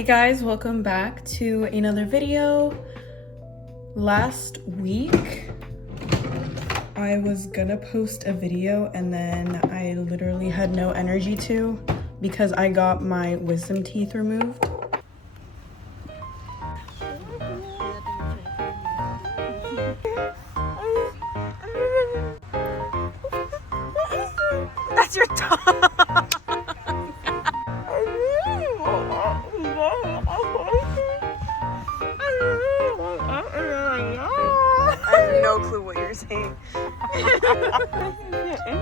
Hey guys, welcome back to another video. Last week I was gonna post a video and then I literally had no energy to because I got my wisdom teeth removed. That's your tongue. I have no clue what you're saying.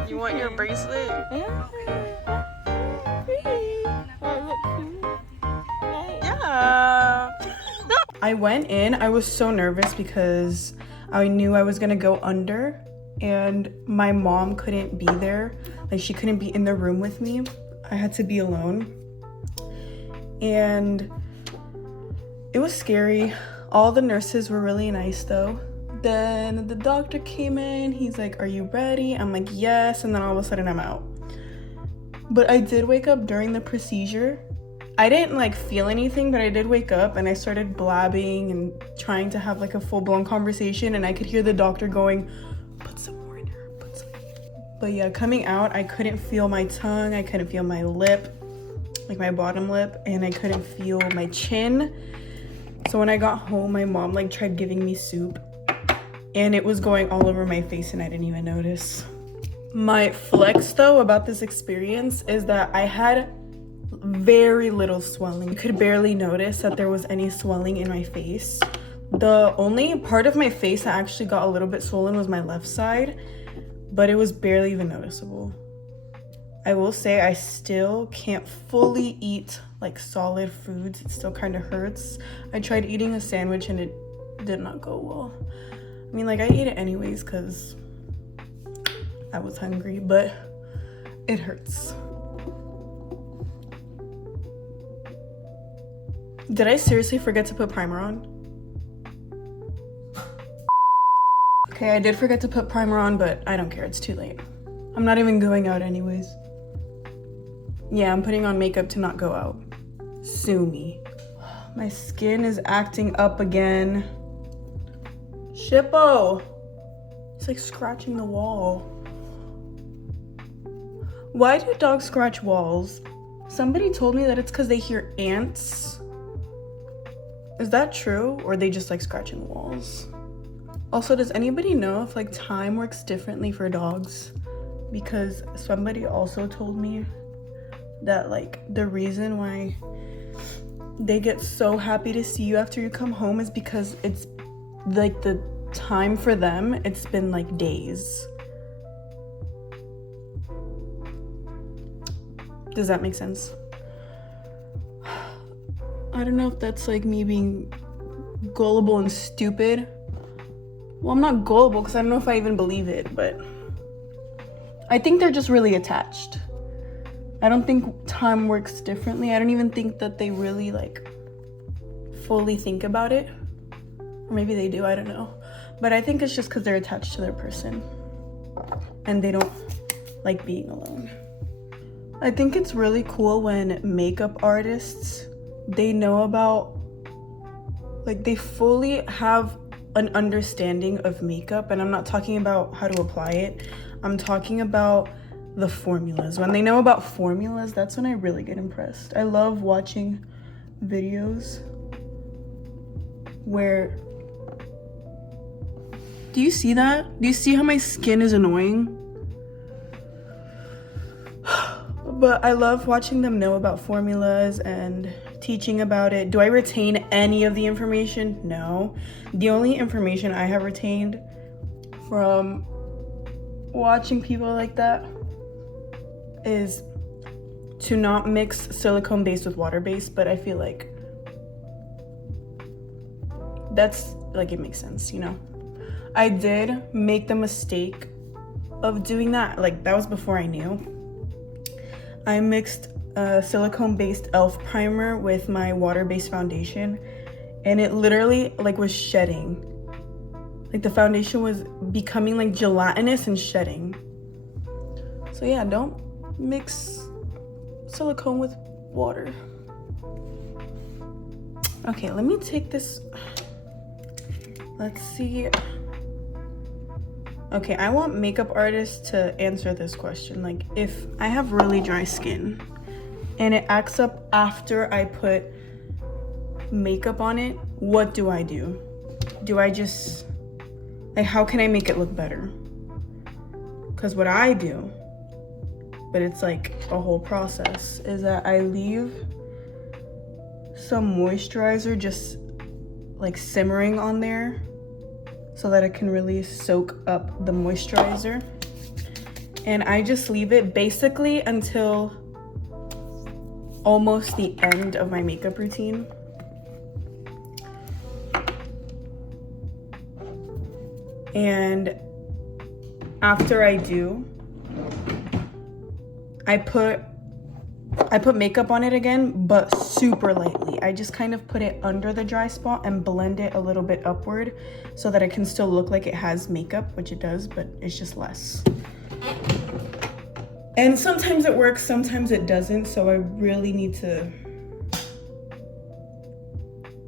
You want your bracelet? Yeah. I went in, I was so nervous because I knew I was gonna go under and my mom couldn't be there. Like, she couldn't be in the room with me. I had to be alone. And it was scary. All the nurses were really nice though. Then the doctor came in, he's like, "Are you ready?" I'm like, "Yes," and then all of a sudden I'm out. But I did wake up during the procedure. I didn't like feel anything, but I did wake up and I started blabbing and trying to have like a full-blown conversation, and I could hear the doctor going, "Put some more in her, put some." But yeah, coming out, I couldn't feel my tongue, I couldn't feel my lip, like my bottom lip, and I couldn't feel my chin. So when I got home, my mom like tried giving me soup and it was going all over my face and I didn't even notice. My flex though about this experience is that I had very little swelling. You could barely notice that there was any swelling in my face. The only part of my face that actually got a little bit swollen was my left side, but it was barely even noticeable. I will say I still can't fully eat like solid foods. It still kind of hurts. I tried eating a sandwich and it did not go well. I mean, like, I ate it anyways because I was hungry, but it hurts. Did I seriously forget to put primer on? Okay, I did forget to put primer on, but I don't care, it's too late. I'm not even going out anyways. Yeah, I'm putting on makeup to not go out. Sue me. My skin is acting up again. Shippo! It's like scratching the wall. Why do dogs scratch walls? Somebody told me that it's because they hear ants. Is that true? Or they just like scratching walls? Also, does anybody know if like time works differently for dogs? Because somebody also told me that like the reason why they get so happy to see you after you come home is because it's like the time for them, it's been like days. Does that make sense? I don't know if that's like me being gullible and stupid. Well, I'm not gullible because I don't know if I even believe it, but I think they're just really attached. I don't think time works differently. I don't even think that they really like fully think about it. Or maybe they do, I don't know. But I think it's just because they're attached to their person and they don't like being alone. I think it's really cool when makeup artists, they know about, like, they fully have an understanding of makeup. And I'm not talking about how to apply it. I'm talking about the formulas. When they know about formulas, that's when I really get impressed. I love watching videos where, do you see that? Do you see how my skin is annoying? But I love watching them know about formulas and teaching about it. Do I retain any of the information? No. The only information I have retained from watching people like that is to not mix silicone base with water base, but I feel like that's like, it makes sense, you know? I did make the mistake of doing that. Like, that was before I knew. I mixed a silicone-based e.l.f. primer with my water-based foundation, and it literally like was shedding. Like, the foundation was becoming like gelatinous and shedding. So yeah, don't mix silicone with water. Okay, let me take this. Let's see. Okay, I want makeup artists to answer this question. Like, if I have really dry skin and it acts up after I put makeup on it, what do I do? Do I just, like, how can I make it look better? Because what I do, but it's like a whole process, is that I leave some moisturizer just like simmering on there so that it can really soak up the moisturizer. And I just leave it basically until almost the end of my makeup routine. And after I do, I put makeup on it again, but super lightly. I just kind of put it under the dry spot and blend it a little bit upward so that it can still look like it has makeup, which it does, but it's just less. And sometimes it works, sometimes it doesn't, so I really need to,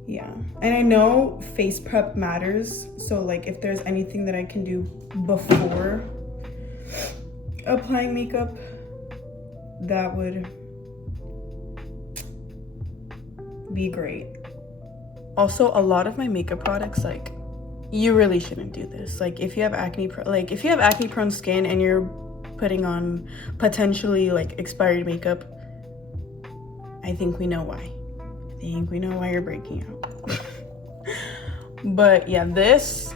yeah. And I know face prep matters, so like if there's anything that I can do before applying makeup, that would be great. Also, a lot of my makeup products, like, you really shouldn't do this. Like, if you have acne prone skin and you're putting on potentially like expired makeup, I think we know why. You're breaking out. But yeah, this,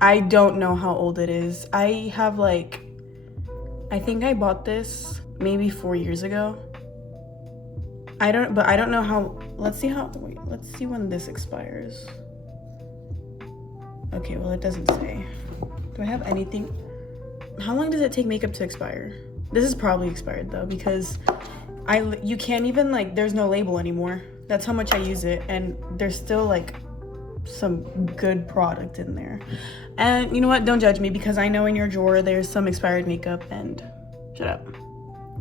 I don't know how old it is. I have like, I think I bought this maybe 4 years ago. I don't know how, let's see when this expires. Okay, well, it doesn't say. Do I have anything? How long does it take makeup to expire? This is probably expired though, because you can't even, like, there's no label anymore. That's how much I use it, and there's still like some good product in there. And you know what, don't judge me, because I know in your drawer there's some expired makeup, and shut up.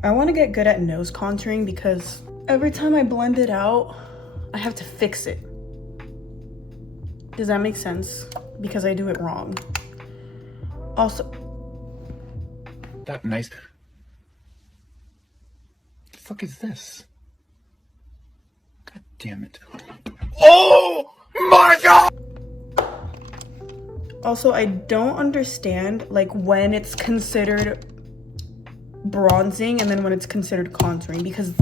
I want to get good at nose contouring because every time I blend it out, I have to fix it. Does that make sense? Because I do it wrong. Also, that nice. The fuck is this? God damn it. Oh my god! Also, I don't understand like when it's considered bronzing and then when it's considered contouring, because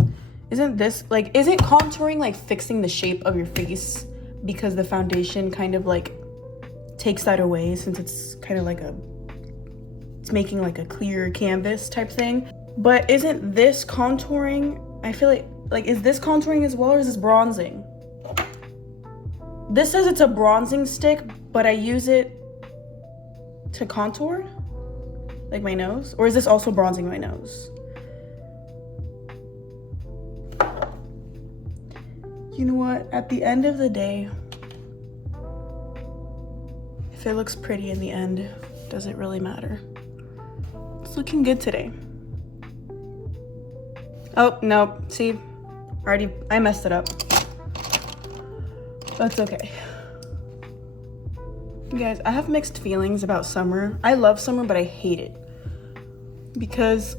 isn't contouring like fixing the shape of your face, because the foundation kind of like takes that away, since it's kind of like it's making like a clear canvas type thing. But isn't this contouring? I feel like is this contouring as well, or is this bronzing? This says it's a bronzing stick, but I use it to contour like my nose, or is this also bronzing my nose? You know what, at the end of the day, if it looks pretty in the end, does it really matter? It's looking good today. Oh, no, see, I messed it up. That's okay. You guys, I have mixed feelings about summer. I love summer, but I hate it. Because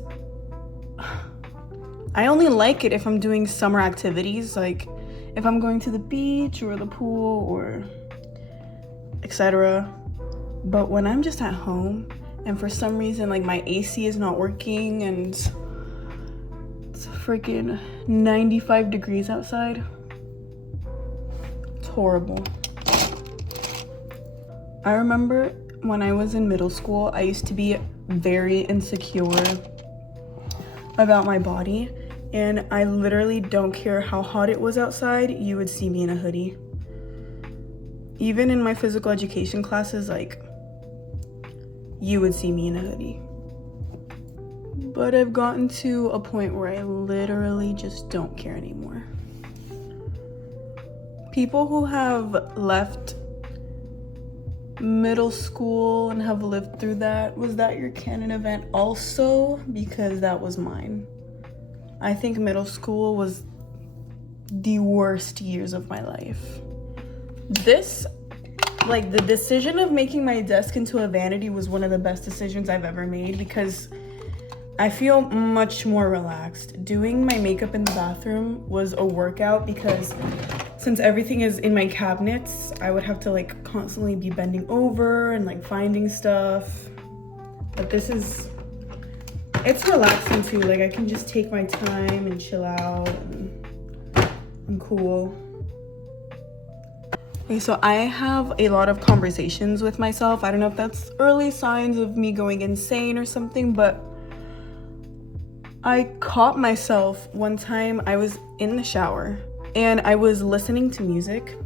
I only like it if I'm doing summer activities, like if I'm going to the beach or the pool or etc. But when I'm just at home and for some reason like my AC is not working and it's freaking 95 degrees outside, it's horrible. I remember when I was in middle school, I used to be very insecure about my body, and I literally don't care how hot it was outside, you would see me in a hoodie. Even in my physical education classes, like, you would see me in a hoodie. But I've gotten to a point where I literally just don't care anymore. People who have left middle school and have lived through that, was that your canon event also? Because that was mine. I think middle school was the worst years of my life. This, like, the decision of making my desk into a vanity was one of the best decisions I've ever made because I feel much more relaxed. Doing my makeup in the bathroom was a workout because since everything is in my cabinets, I would have to like constantly be bending over and like finding stuff. But this is, it's relaxing too. Like I can just take my time and chill out and I'm cool. Okay, so I have a lot of conversations with myself. I don't know if that's early signs of me going insane or something, but I caught myself one time. I was in the shower and I was listening to music,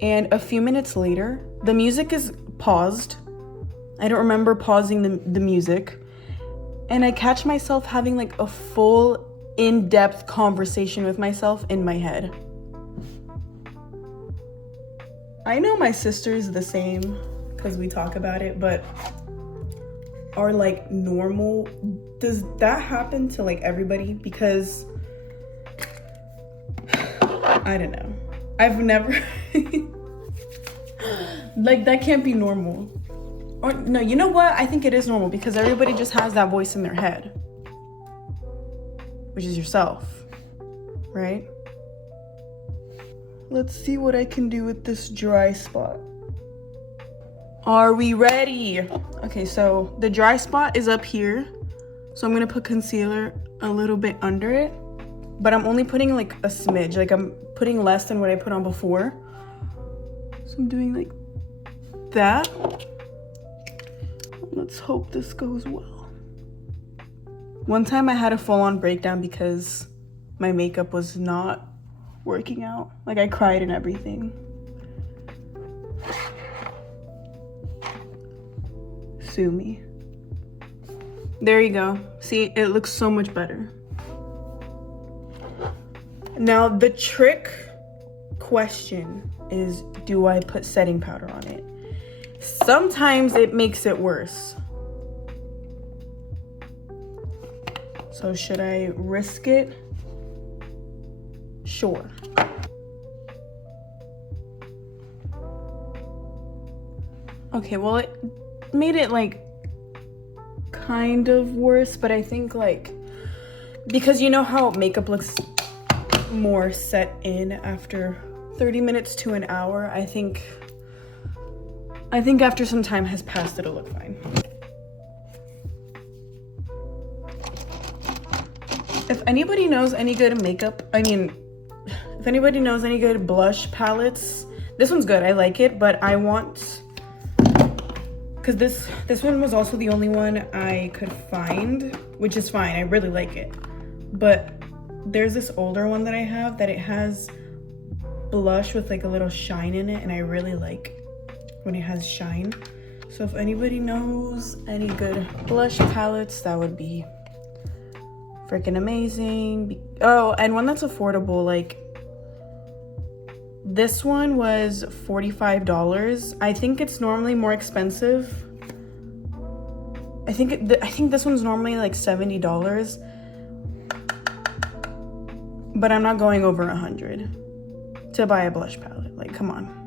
and a few minutes later the music is paused. I don't remember pausing the music, and I catch myself having like a full in-depth conversation with myself in my head. I know my sister's the same because we talk about it, but are like normal, does that happen to like everybody? Because I don't know, I've never like that can't be normal. Or no, you know what, I think it is normal because everybody just has that voice in their head, which is yourself, right? Let's see what I can do with this dry spot. Are we ready? Okay, so the dry spot is up here. So I'm gonna put concealer a little bit under it, but I'm only putting like a smidge. Like I'm putting less than what I put on before. So I'm doing like that. Let's hope this goes well. One time I had a full-on breakdown because my makeup was not working out. Like I cried and everything. Sue me. There you go. See, it looks so much better. Now the trick question is, do I put setting powder on it? Sometimes it makes it worse. So should I risk it? Sure. Okay, well it made it like kind of worse, but I think like, because you know how makeup looks more set in after 30 minutes to an hour, I think after some time has passed it'll look fine. If anybody knows any good makeup, if anybody knows any good blush palettes, this one's good, I like it, but I want, because this one was also the only one I could find, which is fine, I really like it. But there's this older one that I have that it has blush with like a little shine in it, and I really like when it has shine. So if anybody knows any good blush palettes, that would be freaking amazing. Oh, and one that's affordable, like this one was $45. I think it's normally more expensive. I think this one's normally like $70, but I'm not going over $100 to buy a blush palette. Like, come on.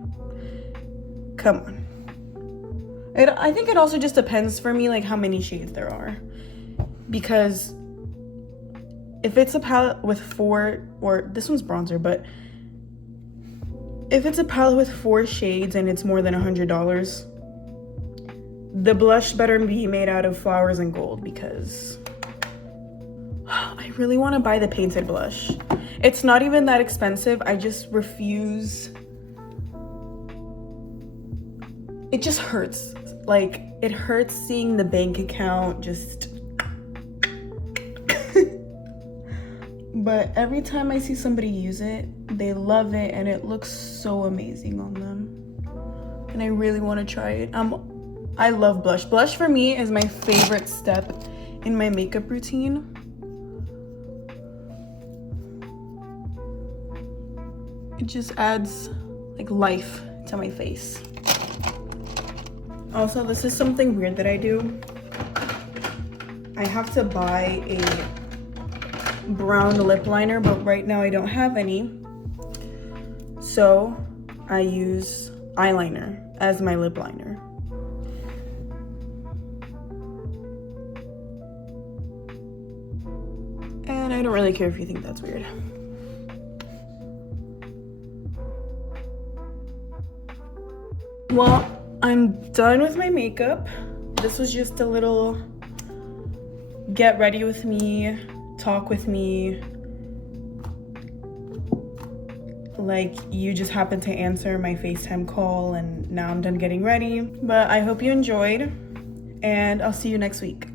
I think it also just depends for me, like how many shades there are, because if it's a palette with 4, or this one's bronzer, but if it's a palette with 4 shades and it's more than $100, the blush better be made out of flowers and gold, because I really want to buy the painted blush. It's not even that expensive. I just refuse. It just hurts. Like, it hurts seeing the bank account just. But every time I see somebody use it, they love it and it looks so amazing on them. And I really want to try it. I love blush. Blush for me is my favorite step in my makeup routine. It just adds like life to my face. Also, this is something weird that I do. I have to buy brown lip liner, but right now I don't have any. So I use eyeliner as my lip liner. And I don't really care if you think that's weird. Well, I'm done with my makeup. This was just a little get ready with me, talk with me. Like you just happened to answer my FaceTime call and now I'm done getting ready. But I hope you enjoyed and I'll see you next week.